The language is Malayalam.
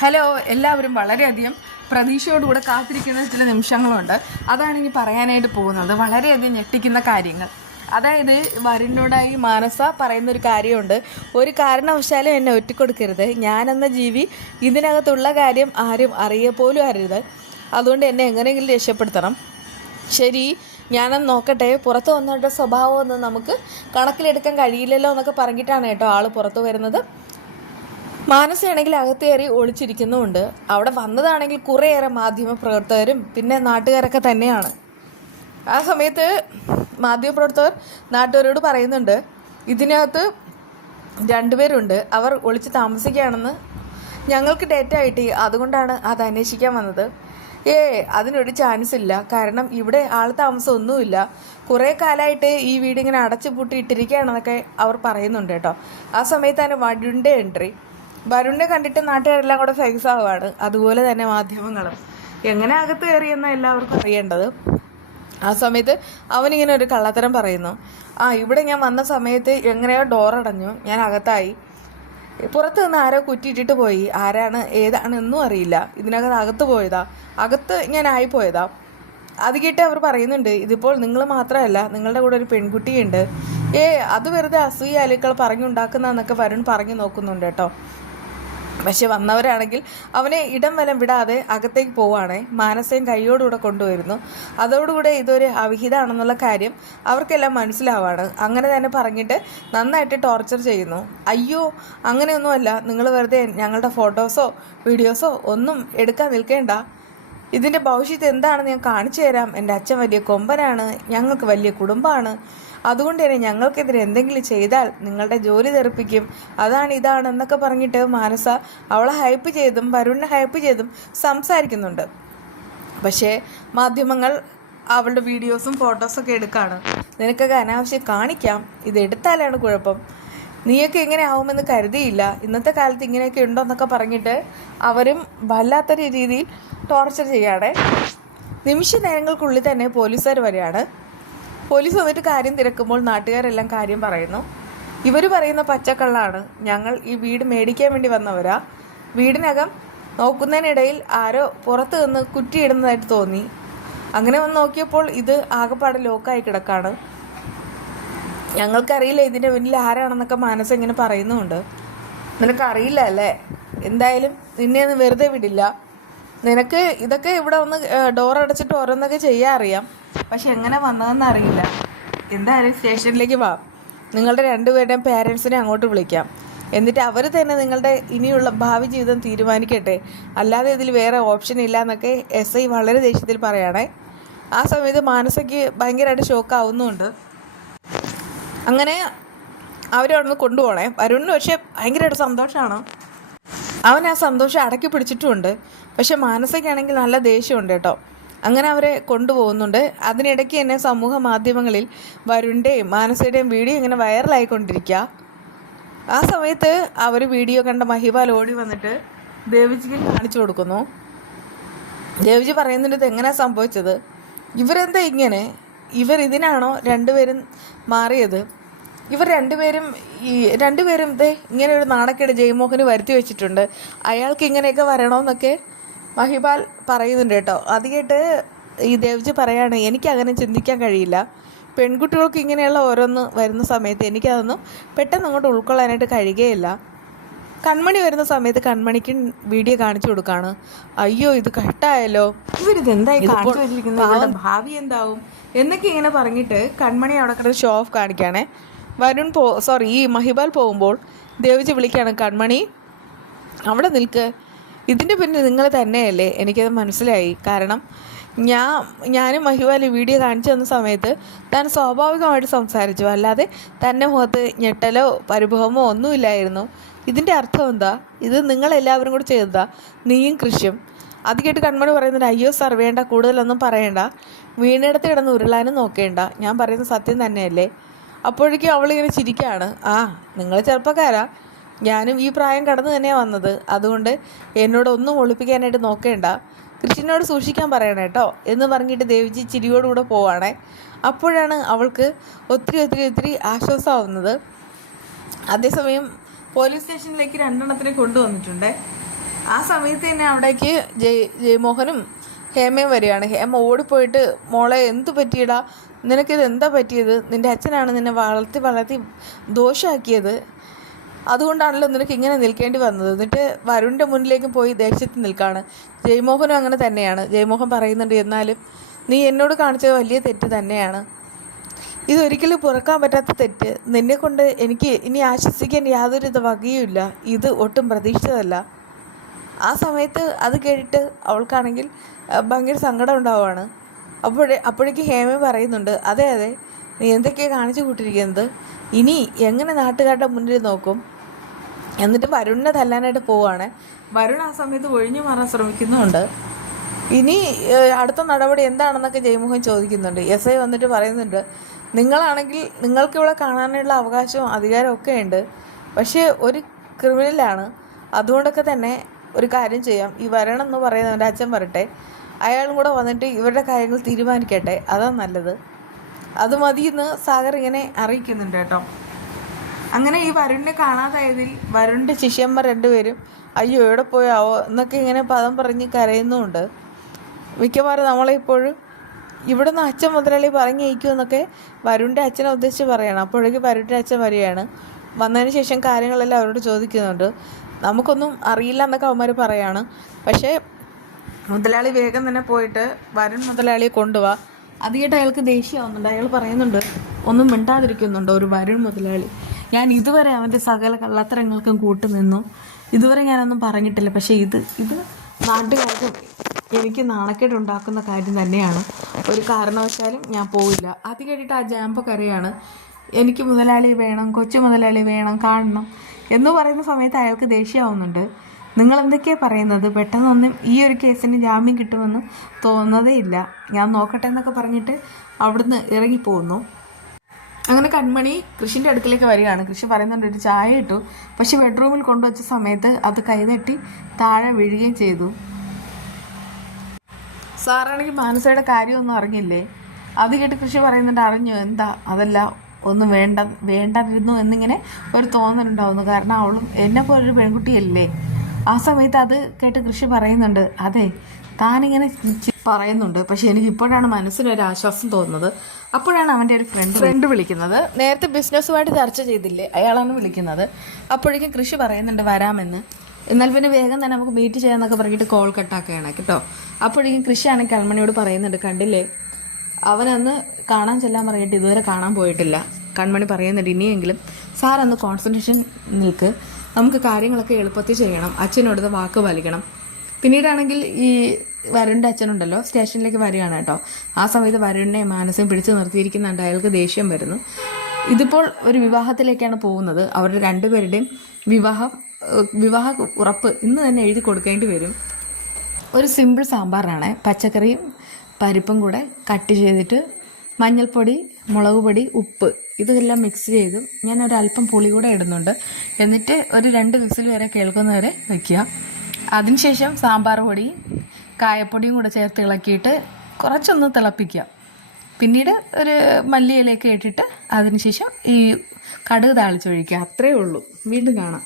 ഹലോ, എല്ലാവരും വളരെയധികം പ്രതീക്ഷയോടുകൂടെ കാത്തിരിക്കുന്ന ചില നിമിഷങ്ങളുണ്ട്. അതാണ് ഇനി പറയാനായിട്ട് പോകുന്നത്. വളരെയധികം ഞെട്ടിക്കുന്ന കാര്യങ്ങൾ. അതായത് വരുണിനോടായി മാനസ പറയുന്നൊരു കാര്യമുണ്ട്. ഒരു കാരണവശാലും എന്നെ ഒറ്റിക്കൊടുക്കരുത്. ഞാനെന്ന ജീവി ഇതിനകത്തുള്ള കാര്യം ആരും അറിയപ്പോലും അരുത്. അതുകൊണ്ട് എന്നെ എങ്ങനെയെങ്കിലും രക്ഷപ്പെടുത്തണം. ശരി, ഞാനൊന്ന് നോക്കട്ടെ. പുറത്ത് വന്നിട്ട് സ്വഭാവമൊന്നും നമുക്ക് കണക്കിലെടുക്കാൻ കഴിയില്ലല്ലോ എന്നൊക്കെ പറഞ്ഞിട്ടാണ് കേട്ടോ ആൾ പുറത്ത് വരുന്നത്. മാനസയാണെങ്കിൽ അകത്ത് കയറി ഒളിച്ചിരിക്കുന്നുമുണ്ട്. അവിടെ വന്നതാണെങ്കിൽ കുറേയേറെ മാധ്യമപ്രവർത്തകരും പിന്നെ നാട്ടുകാരൊക്കെ തന്നെയാണ്. ആ സമയത്ത് മാധ്യമപ്രവർത്തകർ നാട്ടുകാരോട് പറയുന്നുണ്ട്, ഇതിനകത്ത് രണ്ടുപേരുണ്ട്, അവർ ഒളിച്ച് താമസിക്കുകയാണെന്ന് ഞങ്ങൾക്ക് ഡേറ്റ കിട്ടി, അതുകൊണ്ടാണ് അത് അന്വേഷിക്കാൻ വന്നത്. അതിനൊരു ചാൻസ് ഇല്ല, കാരണം ഇവിടെ ആൾ താമസം ഒന്നുമില്ല, കുറേ കാലമായിട്ട് ഈ വീടിങ്ങനെ അടച്ചു പൂട്ടി ഇട്ടിരിക്കുകയാണെന്നൊക്കെ അവർ പറയുന്നുണ്ട് കേട്ടോ. ആ സമയത്താണ് വരുണിൻ്റെ എൻട്രി. വരുണിനെ കണ്ടിട്ട് നാട്ടുകാരെല്ലാം കൂടെ ഫേസ് ആവുകയാണ്. അതുപോലെ തന്നെ മാധ്യമങ്ങളും. എങ്ങനെ അകത്ത് കയറിയെന്ന് എല്ലാവർക്കും അറിയേണ്ടത്. ആ സമയത്ത് അവനിങ്ങനെ ഒരു കള്ളത്തരം പറയുന്നു. ഇവിടെ ഞാൻ വന്ന സമയത്ത് എങ്ങനെയോ ഡോറടഞ്ഞു, ഞാൻ അകത്തായി, പുറത്ത് നിന്ന് ആരോ കുറ്റിയിട്ടിട്ട് പോയി, ആരാണ് ഏതാണ് എന്നും അറിയില്ല, അകത്ത് പോയതാ, അകത്ത് ഞാൻ ആയിപ്പോയതാ. അത് കേട്ട് അവർ പറയുന്നുണ്ട്, ഇതിപ്പോൾ നിങ്ങൾ മാത്രമല്ല, നിങ്ങളുടെ കൂടെ ഒരു പെൺകുട്ടിയുണ്ട്. അത് വെറുതെ അസൂയ അലുക്കൾ പറഞ്ഞുണ്ടാക്കുന്നതെന്നൊക്കെ വരുൺ പറഞ്ഞു നോക്കുന്നുണ്ട് കേട്ടോ. പക്ഷെ വന്നവരാണെങ്കിൽ അവനെ ഇടം വലം വിടാതെ അകത്തേക്ക് പോവുകയാണേ. മാനസയും കൈയോടുകൂടെ കൊണ്ടുവരുന്നു. അതോടുകൂടെ ഇതൊരു അവിഹിതമാണെന്നുള്ള കാര്യം അവർക്കെല്ലാം മനസ്സിലാവാണ്. അങ്ങനെ തന്നെ പറഞ്ഞിട്ട് നന്നായിട്ട് ടോർച്ചർ ചെയ്യുന്നു. അയ്യോ, അങ്ങനെയൊന്നുമല്ല, നിങ്ങൾ വെറുതെ ഞങ്ങളുടെ ഫോട്ടോസോ വീഡിയോസോ ഒന്നും എടുക്കാൻ നിൽക്കേണ്ട, ഇതിൻ്റെ ഭവിഷ്യത്ത് എന്താണെന്ന് ഞാൻ കാണിച്ചു തരാം. എൻ്റെ അച്ഛൻ വലിയ കൊമ്പനാണ്, ഞങ്ങൾക്ക് വലിയ കുടുംബമാണ്, അതുകൊണ്ട് തന്നെ ഞങ്ങൾക്കെതിരെ എന്തെങ്കിലും ചെയ്താൽ നിങ്ങളുടെ ജോലി തെറിപ്പിക്കും, ഇതാണെന്നൊക്കെ പറഞ്ഞിട്ട് മാനസ അവളെ ഹൈപ്പ് ചെയ്തും വരുണിനെ ഹൈപ്പ് ചെയ്തും സംസാരിക്കുന്നുണ്ട്. പക്ഷേ മാധ്യമങ്ങൾ അവളുടെ വീഡിയോസും ഫോട്ടോസൊക്കെ എടുക്കുകയാണ്. നിനക്കൊക്കെ അനാവശ്യം കാണിക്കാം, ഇത് എടുത്താലാണ് കുഴപ്പം, നീയൊക്കെ ഇങ്ങനെ ആവുമെന്ന് കരുതിയില്ല, ഇന്നത്തെ കാലത്ത് ഇങ്ങനെയൊക്കെ ഉണ്ടോ എന്നൊക്കെ പറഞ്ഞിട്ട് അവരും വല്ലാത്ത രീതിയിൽ ടോർച്ചർ ചെയ്യാതെ നിമിഷ നേരങ്ങൾക്കുള്ളിൽ തന്നെ പോലീസുകാർ വരികയാണ്. പോലീസ് വന്നിട്ട് കാര്യം തിരക്കുമ്പോൾ നാട്ടുകാരെല്ലാം കാര്യം പറയുന്നു. ഇവർ പറയുന്ന പച്ചക്കള്ളാണ്, ഞങ്ങൾ ഈ വീട് മേടിക്കാൻ വേണ്ടി വന്നവരാ, വീടിനകം നോക്കുന്നതിനിടയിൽ ആരോ പുറത്ത് നിന്ന് കുറ്റിയിടുന്നതായിട്ട് തോന്നി, അങ്ങനെ വന്ന് നോക്കിയപ്പോൾ ഇത് ആകെപ്പാടെ ലോക്കായി കിടക്കാണ്, ഞങ്ങൾക്കറിയില്ല ഇതിൻ്റെ പിന്നിൽ ആരാണെന്നൊക്കെ മാനസ ഇങ്ങനെ പറയുന്നുമുണ്ട്. നിനക്കറിയില്ല അല്ലേ, എന്തായാലും നിന്നെ ഒന്ന് വെറുതെ വിടില്ല, നിനക്ക് ഇതൊക്കെ ഇവിടെ ഒന്ന് ഡോറടച്ചിട്ട് ഓരോന്നൊക്കെ ചെയ്യാൻ അറിയാം, പക്ഷെ എങ്ങനെ വന്നതെന്ന് അറിയില്ല. എന്തായാലും സ്റ്റേഷനിലേക്ക് വാ, നിങ്ങളുടെ രണ്ടുപേരുടെയും പേരൻസിനെ അങ്ങോട്ട് വിളിക്കാം, എന്നിട്ട് അവർ തന്നെ നിങ്ങളുടെ ഇനിയുള്ള ഭാവി ജീവിതം തീരുമാനിക്കട്ടെ, അല്ലാതെ ഇതിൽ വേറെ ഓപ്ഷൻ ഇല്ല എന്നൊക്കെ SI വളരെ ദേഷ്യത്തിൽ പറയുകയാണേ. ആ സമയത്ത് മാനസയ്ക്ക് ഭയങ്കരമായിട്ട് ഷോക്കാവുന്നുമുണ്ട്. അങ്ങനെ അവരവിടെ നിന്ന് കൊണ്ടുപോകണേ. വരുണിന് പക്ഷേ ഭയങ്കരമായിട്ട് സന്തോഷമാണ്. അവൻ ആ സന്തോഷം അടക്കി പിടിച്ചിട്ടുമുണ്ട്. പക്ഷെ മാനസയ്ക്കാണെങ്കിൽ നല്ല ദേഷ്യമുണ്ട് കേട്ടോ. അങ്ങനെ അവരെ കൊണ്ടുപോകുന്നുണ്ട്. അതിനിടയ്ക്ക് തന്നെ സമൂഹ മാധ്യമങ്ങളിൽ വരുണിൻ്റെയും മാനസയുടെയും വീഡിയോ ഇങ്ങനെ വൈറലായിക്കൊണ്ടിരിക്കുക. ആ സമയത്ത് അവർ വീഡിയോ കണ്ട മഹിപാൽ ഓടി വന്നിട്ട് ദേവിജിക്ക് കാണിച്ചു കൊടുക്കുന്നു. ദേവിജി പറയുന്നുണ്ട്, ഇത് എങ്ങനെയാണ് സംഭവിച്ചത്, ഇവരെന്താ ഇങ്ങനെ, ഇതിനാണോ രണ്ടുപേരും മാറിയത്, ഇവർ രണ്ടുപേരും ഇങ്ങനെ ഒരു നാണക്കേട് ജയ്മോഹന് വരുത്തി വെച്ചിട്ടുണ്ട്, അയാൾക്ക് ഇങ്ങനെയൊക്കെ വരണമെന്നൊക്കെ മഹിപാൽ പറയുന്നുണ്ട് കേട്ടോ. അത് കേട്ട് ഈ ദേവ്ജി പറയാണ്, എനിക്കങ്ങനെ ചിന്തിക്കാൻ കഴിയില്ല, പെൺകുട്ടികൾക്ക് ഇങ്ങനെയുള്ള ഓരോന്ന് വരുന്ന സമയത്ത് എനിക്കതൊന്നും പെട്ടെന്ന് അങ്ങോട്ട് ഉൾക്കൊള്ളാനായിട്ട് കഴിയുകയില്ല. കൺമണി വരുന്ന സമയത്ത് കൺമണിക്ക് വീഡിയോ കാണിച്ചു കൊടുക്കുകയാണ്. അയ്യോ, ഇത് കട്ടായല്ലോ, ഇവരിതെന്തായി കാണിച്ചു വെച്ചിരിക്കുന്നത്, ഭാവി എന്താവും എന്നൊക്കെ ഇങ്ങനെ പറഞ്ഞിട്ട് കൺമണി അവിടെ കിടന്ന് ഷോ ഓഫ് കാണിക്കുകയാണേ. ഈ മഹിപാൽ പോകുമ്പോൾ ദേവിജി വിളിക്കുകയാണ്, കൺമണി അവിടെ നിൽക്ക്, ഇതിൻ്റെ പിന്നിൽ നിങ്ങൾ തന്നെയല്ലേ, എനിക്കത് മനസ്സിലായി, കാരണം ഞാനും മഹിപാൽ വീഡിയോ കാണിച്ചു തന്ന സമയത്ത് താൻ സ്വാഭാവികമായിട്ട് സംസാരിച്ചു, അല്ലാതെ തന്നെ മുഖത്ത് ഞെട്ടലോ പരിഭവമോ ഒന്നുമില്ലായിരുന്നു, ഇതിൻ്റെ അർത്ഥം എന്താ, ഇത് നിങ്ങളെല്ലാവരും കൂടി ചെയ്തതാ, നീയും കൃഷ്യം. അത് കേട്ട് കൺമണി പറയുന്നുണ്ട്, അയ്യോ സാർ വേണ്ട, കൂടുതലൊന്നും പറയണ്ട, വീണെടുത്ത് കിടന്ന് ഉരുളാനും നോക്കേണ്ട, ഞാൻ പറയുന്നത് സത്യം തന്നെയല്ലേ. അപ്പോഴേക്കും അവളിങ്ങനെ ചിരിക്കുകയാണ്. നിങ്ങൾ ചെറുപ്പക്കാരാ, ഞാനും ഈ പ്രായം കടന്നു തന്നെയാണ് വന്നത്, അതുകൊണ്ട് എന്നോടൊന്നും ഒളിപ്പിക്കാനായിട്ട് നോക്കേണ്ട, കൃഷ്ണനോട് സൂക്ഷിക്കാൻ പറയണം കേട്ടോ എന്ന് പറഞ്ഞിട്ട് ദേവിജി ചിരിയോടുകൂടെ പോവാണേ. അപ്പോഴാണ് അവൾക്ക് ഒത്തിരി ആശ്വാസമാവുന്നത്. അതേസമയം പോലീസ് സ്റ്റേഷനിലേക്ക് രണ്ടെണ്ണത്തിനെ കൊണ്ടുവന്നിട്ടുണ്ട്. ആ സമയത്ത് തന്നെ അവിടേക്ക് ജയമോഹനും ഹേമയും വരികയാണ്. ഹേമ ഓടിപ്പോയിട്ട് മോളെ എന്ത് പറ്റിയടാ, നിനക്കിത് എന്താ പറ്റിയത്, നിൻ്റെ അച്ഛനാണ് നിന്നെ വളർത്തി വളർത്തി ദോഷമാക്കിയത്, അതുകൊണ്ടാണല്ലോ നിനക്ക് ഇങ്ങനെ നിൽക്കേണ്ടി വന്നത്. എന്നിട്ട് വരുണിൻ്റെ മുന്നിലേക്കും പോയി ദേഷ്യത്തിൽ നിൽക്കുകയാണ്. ജയമോഹനും അങ്ങനെ തന്നെയാണ്. ജയമോഹൻ പറയുന്നുണ്ട്, എന്നാലും നീ എന്നോട് കാണിച്ചത് വലിയ തെറ്റ് തന്നെയാണ്, ഇതൊരിക്കലും പുറക്കാൻ പറ്റാത്ത തെറ്റ്, നിന്നെക്കൊണ്ട് എനിക്ക് ഇനി ആശ്വസിക്കാൻ യാതൊരു വകയുമില്ല, ഇത് ഒട്ടും പ്രതീക്ഷിച്ചതല്ല. ആ സമയത്ത് അത് കേട്ടിട്ട് അവൾക്കാണെങ്കിൽ ഭയങ്കര സങ്കടം ഉണ്ടാവുകയാണ്. അപ്പോഴേക്ക് ഹേമ പറയുന്നുണ്ട്, അതെ അതെ, നീ എന്തൊക്കെയാണ് കാണിച്ചു കൂട്ടിയിരിക്കുന്നത്, ഇനി എങ്ങനെ നാട്ടുകാരുടെ മുന്നിൽ നോക്കും. എന്നിട്ട് വരുണിനെ തല്ലാനായിട്ട് പോവുകയാണ്. വരുൺ ആ സമയത്ത് ഒഴിഞ്ഞു മാറാൻ ശ്രമിക്കുന്നുണ്ട്. ഇനി അടുത്ത നടപടി എന്താണെന്നൊക്കെ ജയമോഹൻ ചോദിക്കുന്നുണ്ട്. എസ് ഐ വന്നിട്ട് പറയുന്നുണ്ട്, നിങ്ങളാണെങ്കിൽ നിങ്ങൾക്കിവിടെ കാണാനുള്ള അവകാശവും അധികാരവും ഒക്കെ ഉണ്ട്, പക്ഷേ ഒരു ക്രിമിനലാണ്, അതുകൊണ്ടൊക്കെ തന്നെ ഒരു കാര്യം ചെയ്യാം, ഈ വരണം എന്ന് പറയുന്നവൻ്റെ അച്ഛൻ വരട്ടെ, അയാളും കൂടെ വന്നിട്ട് ഇവരുടെ കാര്യങ്ങൾ തീരുമാനിക്കട്ടെ, അതാണ് നല്ലത്, അത് മതിയെന്ന് സാഗർ ഇങ്ങനെ അറിയിക്കുന്നുണ്ട് കേട്ടോ. അങ്ങനെ ഈ വരുണിനെ കാണാതായതിൽ വരുണിൻ്റെ ശിഷ്യന്മാർ രണ്ടുപേരും അയ്യോ എവിടെ പോയാവോ എന്നൊക്കെ ഇങ്ങനെ പദം പറഞ്ഞ് കരയുന്നുമുണ്ട്. മിക്കവാറും നമ്മളിപ്പോഴും ഇവിടെ നിന്ന് അച്ഛൻ മുതലാളി പറഞ്ഞയക്കുമെന്നൊക്കെ വരുണിൻ്റെ അച്ഛനെ ഉദ്ദേശിച്ച് പറയണം. അപ്പോഴേക്കും വരുണിൻ്റെ അച്ഛൻ വരികയാണ്. വന്നതിന് ശേഷം കാര്യങ്ങളെല്ലാം അവരോട് ചോദിക്കുന്നുണ്ട്. നമുക്കൊന്നും അറിയില്ല എന്നൊക്കെ അവന്മാർ പറയാണ്. പക്ഷേ മുതലാളി വേഗം തന്നെ പോയിട്ട് വരുൺ മുതലാളിയെ കൊണ്ടുപോവാ. അത് കേട്ട് അയാൾക്ക് ദേഷ്യമാവുന്നുണ്ട്. അയാൾ പറയുന്നുണ്ട്, ഒന്നും മിണ്ടാതിരിക്കുന്നുണ്ടോ ഒരു വരുൺ മുതലാളി, ഞാൻ ഇതുവരെ അവൻ്റെ സകല കള്ളത്തരങ്ങൾക്കും കൂട്ടുനിന്നു, ഇതുവരെ ഞാനൊന്നും പറഞ്ഞിട്ടില്ല, പക്ഷേ ഇത് നാട്ടുകാർക്കും എനിക്ക് നാണക്കേടുണ്ടാക്കുന്ന കാര്യം തന്നെയാണ്, ഒരു കാരണവശാലും ഞാൻ പോവില്ല. അത് കേട്ടിട്ട് ആ ജാമ്പോ കരയാണ്, എനിക്ക് മുതലാളി വേണം, കൊച്ചു മുതലാളി വേണം, കാണണം എന്ന് പറയുന്ന സമയത്ത് അയാൾക്ക് ദേഷ്യമാവുന്നുണ്ട്. നിങ്ങൾ എന്തൊക്കെയാണ് പറയുന്നത്, പെട്ടെന്നൊന്നും ഈ ഒരു കേസിന് ജാമ്യം കിട്ടുമെന്ന് തോന്നുന്നതേ ഇല്ല, ഞാൻ നോക്കട്ടെ എന്നൊക്കെ പറഞ്ഞിട്ട് അവിടുന്ന് ഇറങ്ങിപ്പോകുന്നു. അങ്ങനെ കൺമണി കൃഷിൻ്റെ അടുക്കിലേക്ക് വരികയാണ്. കൃഷി പറയുന്നുണ്ട്, ഒരു ചായ ഇട്ടു, പക്ഷെ ബെഡ്റൂമിൽ കൊണ്ടുവച്ച സമയത്ത് അത് കൈതട്ടി താഴെ വീഴുകയും ചെയ്തു. സാറാണെങ്കിൽ മാനസയുടെ കാര്യമൊന്നും അറിഞ്ഞില്ലേ? അത് കേട്ട് കൃഷി പറയുന്നുണ്ട്, അറിഞ്ഞു, എന്താ അതല്ല ഒന്നും വേണ്ടായിരുന്നു എന്നിങ്ങനെ ഒരു തോന്നലുണ്ടാവുന്നു, കാരണം അവളും എന്നെ പോലൊരു പെൺകുട്ടിയല്ലേ. ആ സമയത്ത് അത് കേട്ട് കൃഷി പറയുന്നുണ്ട്, അതെ താനിങ്ങനെ പറയുന്നുണ്ട്, പക്ഷെ എനിക്ക് ഇപ്പോഴാണ് മനസ്സിലൊരു ആശ്വാസം തോന്നുന്നത്. അപ്പോഴാണ് അവൻ്റെ ഒരു ഫ്രണ്ട് വിളിക്കുന്നത്. നേരത്തെ ബിസിനസ്സുമായിട്ട് ചർച്ച ചെയ്തില്ലേ, അയാളാണ് വിളിക്കുന്നത്. അപ്പോഴേക്കും കൃഷി പറയുന്നുണ്ട് വരാമെന്ന്. എന്നാൽ പിന്നെ വേഗം തന്നെ നമുക്ക് മീറ്റ് ചെയ്യാമെന്നൊക്കെ പറഞ്ഞിട്ട് കോൾ കട്ടാക്കുകയാണ് കേട്ടോ. അപ്പോഴേക്കും കൃഷിയാണെങ്കിൽ കൺമണിയോട് പറയുന്നുണ്ട്, കണ്ടില്ലേ അവനന്ന് കാണാൻ ചെല്ലാൻ പറഞ്ഞിട്ട് ഇതുവരെ കാണാൻ പോയിട്ടില്ല. കൺമണി പറയുന്നുണ്ട്, ഇനിയെങ്കിലും സാർ അന്ന് കോൺസെൻട്രേഷൻ നിൽക്ക്, നമുക്ക് കാര്യങ്ങളൊക്കെ എളുപ്പത്തിൽ ചെയ്യണം, അച്ഛനോടത് വാക്ക് പാലിക്കണം. പിന്നീടാണെങ്കിൽ ഈ വരുണിൻ്റെ അച്ഛനുണ്ടല്ലോ സ്റ്റേഷനിലേക്ക് വരികയാണ് കേട്ടോ. ആ സമയത്ത് വരുണിനെ മാനസയും പിടിച്ചു നിർത്തിയിരിക്കുന്നുണ്ട്. അയാൾക്ക് ദേഷ്യം വരുന്നു. ഇതിപ്പോൾ ഒരു വിവാഹത്തിലേക്കാണ് പോകുന്നത്. അവരുടെ രണ്ടുപേരുടെയും വിവാഹ ഉറപ്പ് ഇന്ന് തന്നെ എഴുതി കൊടുക്കേണ്ടി വരും. ഒരു സിമ്പിൾ സാമ്പാറാണ്, പച്ചക്കറിയും പരിപ്പും കൂടെ കട്ട് ചെയ്തിട്ട് മഞ്ഞൾപ്പൊടി, മുളക് പൊടി, ഉപ്പ് ഇതെല്ലാം മിക്സ് ചെയ്തു ഞാൻ ഒരല്പം പുളി കൂടെ ഇടുന്നുണ്ട്. എന്നിട്ട് ഒരു 2 വിസിൽ വരെ കേൾക്കുന്നവരെ വയ്ക്കുക. അതിനുശേഷം സാമ്പാർ പൊടി കായപ്പൊടിയും കൂടെ ചേർത്ത് ഇളക്കിയിട്ട് കുറച്ചൊന്ന് തിളപ്പിക്കുക. പിന്നീട് ഒരു മല്ലിയിലേക്ക് ഇട്ടിട്ട് അതിനുശേഷം ഈ കടുക് താളിച്ചൊഴിക്കുക. അത്രയേ ഉള്ളൂ. വീണ്ടും കാണാം.